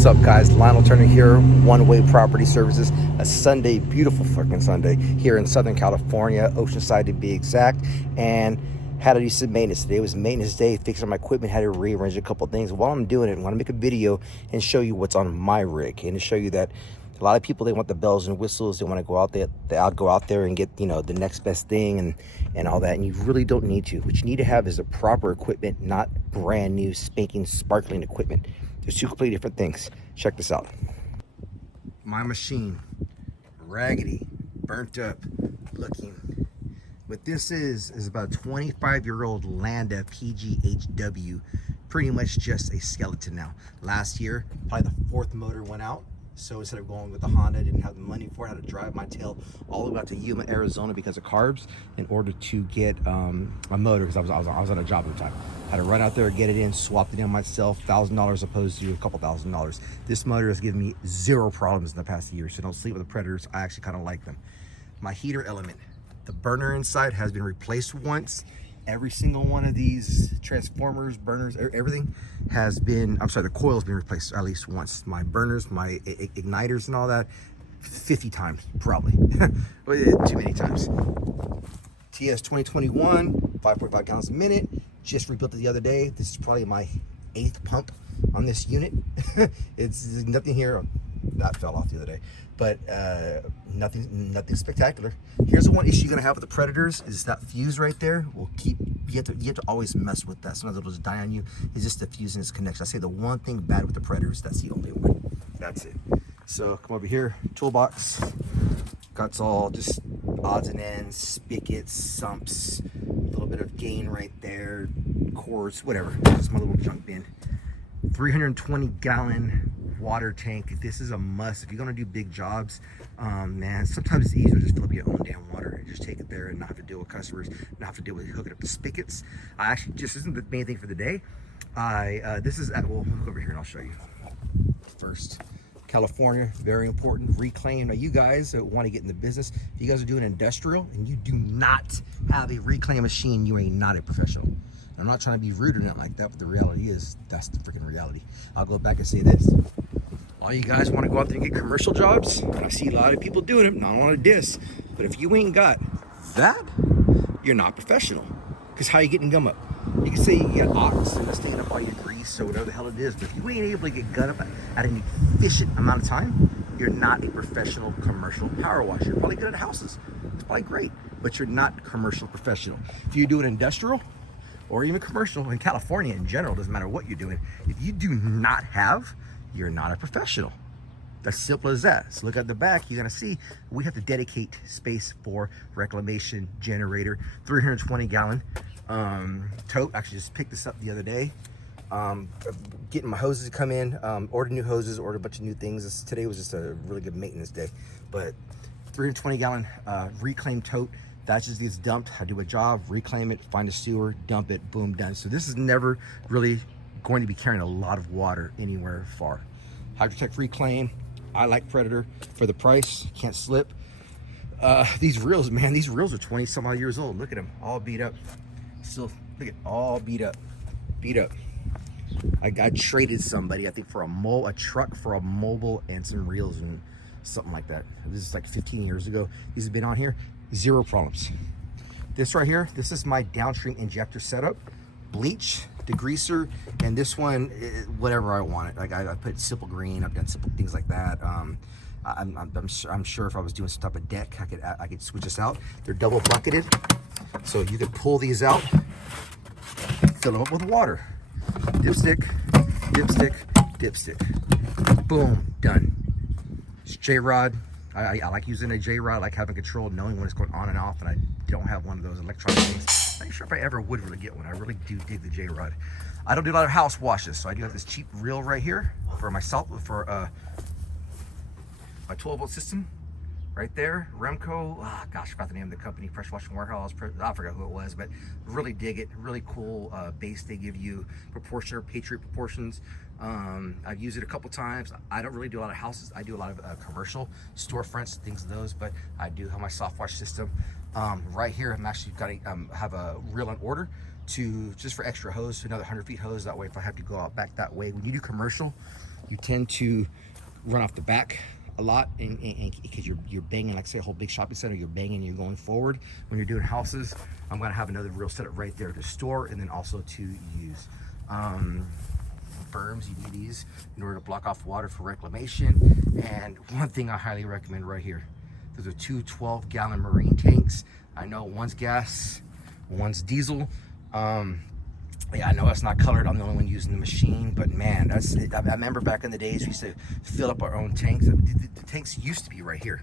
What's up, guys? Lionel Turner here, One Way Property Services. A Sunday, beautiful fucking Sunday here in Southern California, Oceanside to be exact. And had to do some maintenance. Today was maintenance day, fixing my equipment, had to rearrange a couple things. While I'm doing it, I want to make a video and show you what's on my rig, and to show you that a lot of people, they want the bells and whistles. They want to go out there, go out there and get, the next best thing and all that. And you really don't need to. What you need to have is the proper equipment, not brand new, spanking, sparkling equipment. There's two completely different things. Check this out. My machine, raggedy, burnt up looking. What this is about a 25-year-old Landa PGHW. Pretty much just a skeleton now. Last year, probably the fourth motor went out. So instead of going with the Honda, I didn't have the money for it. I had to drive my tail all the way out to Yuma, Arizona because of carbs in order to get a motor, because I was on a job at the time. I had to run out there, get it in, swap it in myself, $1,000 opposed to a couple $1,000s. This motor has given me zero problems in the past year, so don't sleep with the Predators. I actually kind of like them. My heater element, the burner inside has been replaced once. Every single one of these transformers, burners, everything has been, the coil's been replaced at least once. My burners, my igniters and all that, 50 times, probably. Too many times. TS 2021, 5.5 gallons a minute. Just rebuilt it the other day. This is probably my 8th pump on this unit. It's nothing here. That fell off the other day, but nothing spectacular. Here's the one issue you're gonna have with the Predators is that fuse right there will keep, you have to always mess with that. Sometimes it'll just die on you. It's just the fuse in its connection. I say the one thing bad with the Predators, that's the only one. That's it. So come over here, toolbox. Got all just odds and ends, spigots, sumps, a little bit of gain right there, cords, whatever. Just my little junk bin. 320-gallon water tank. This is a must if you're gonna do big jobs. Man, sometimes it's easier to just fill up your own damn water and just take it there and not have to deal with customers, not have to deal with hooking up the spigots. I actually, just isn't the main thing for the day. This is at, well, look over here and I'll show you. First, California, very important. Reclaim. Now, you guys that want to get in the business, if you guys are doing industrial and you do not have a reclaim machine, you ain't not a professional. I'm not trying to be rude or nothing like that, but the reality is, that's the freaking reality. I'll go back and say this. All you guys want to go out there and get commercial jobs, and I see a lot of people doing it, and I don't want to diss, but if you ain't got that, you're not professional. Because how you getting gum up? You can say you get ox and that's taking up all your grease or whatever the hell it is, but if you ain't able to get gum up at an efficient amount of time, you're not a professional commercial power washer. You're probably good at houses. It's probably great, but you're not commercial professional. If you do an industrial, or even commercial in California in general, doesn't matter what you're doing, if you do not have, you're not a professional. As simple as that. So look at the back, you're gonna see we have to dedicate space for reclamation generator, 320-gallon tote. Actually just picked this up the other day. Getting my hoses to come in, ordered new hoses, ordered a bunch of new things. Today was just a really good maintenance day, but 320-gallon reclaim tote. That just gets dumped. I do a job, reclaim it, find a sewer, dump it, boom, done. So this is never really going to be carrying a lot of water anywhere far. Hydrotech reclaim. I like Predator for the price. Can't slip. These reels, man, these reels are 20 some odd years old. Look at them, all beat up. Still, look at all beat up, beat up. I traded somebody, I think, for a truck for a mobile and some reels and something like that. This is like 15 years ago. These have been on here. Zero problems. This right here, this is my downstream injector setup. Bleach, degreaser, and this one, whatever I want it. Like I put simple green. I've done simple things like that. I'm sure if I was doing some type of deck, I could switch this out. They're double bucketed, so you could pull these out, fill them up with water. Dipstick, dipstick, dipstick. Boom, done. It's J-rod. I like using a J-rod. I like having control, knowing when it's going on and off, and I don't have one of those electronic things. I'm not sure if I ever would really get one. I really do dig the J-rod. I don't do a lot of house washes, so I do have this cheap reel right here for my my 12-volt system right there. Remco, gosh, I forgot the name of the company, Pressure Washing Warehouse. I forgot who it was, but really dig it. Really cool base they give you, proportioner, Patriot proportions. I've used it a couple times. I don't really do a lot of houses. I do a lot of commercial storefronts, things of those, but I do have my soft wash system. Right here, I'm actually gonna have a reel on order to just for extra hose, another 100 feet hose. That way, if I have to go out back that way, when you do commercial, you tend to run off the back a lot, and because you're banging, like say a whole big shopping center, you're banging, you're going forward. When you're doing houses, I'm gonna have another real setup right there to store and then also to use. Berms, you need these in order to block off water for reclamation. And one thing I highly recommend right here, those are two 12-gallon marine tanks. I know one's gas, one's diesel. Yeah, I know it's not colored. I'm the only one using the machine, but man, that's it. I remember back in the days we used to fill up our own tanks. The tanks used to be right here.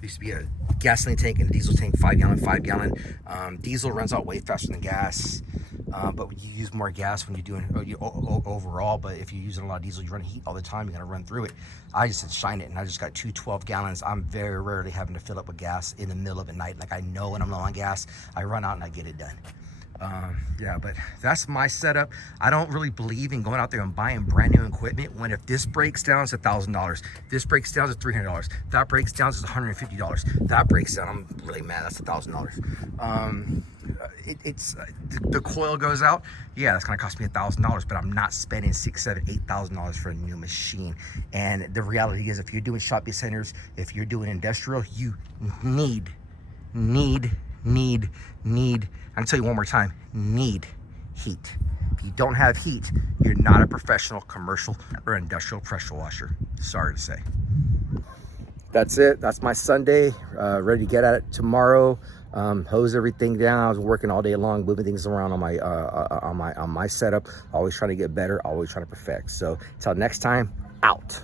There used to be a gasoline tank and a diesel tank, 5-gallon. Diesel runs out way faster than gas, but you use more gas when you're doing overall. But if you're using a lot of diesel, you run heat all the time, you're gonna run through it. I just shine it, and I just got two 12-gallons. I'm very rarely having to fill up with gas in the middle of the night. Like I know when I'm low on gas, I run out and I get it done. Yeah, but that's my setup. I don't really believe in going out there and buying brand new equipment when if this breaks down, it's $1,000. This breaks down, it's $300. That breaks down, it's $150. That breaks down, I'm really mad, that's $1,000. The coil goes out, yeah, that's gonna cost me $1,000, but I'm not spending $6,000, $7,000, $8,000 for a new machine. And the reality is, if you're doing shopping centers, if you're doing industrial, you need, I'm gonna tell you one more time, need heat. If you don't have heat, you're not a professional commercial or industrial pressure washer. Sorry to say. That's it. That's my Sunday. Ready to get at it tomorrow. Hose everything down. I was working all day long, moving things around on my setup. Always trying to get better. Always trying to perfect. So until next time, out.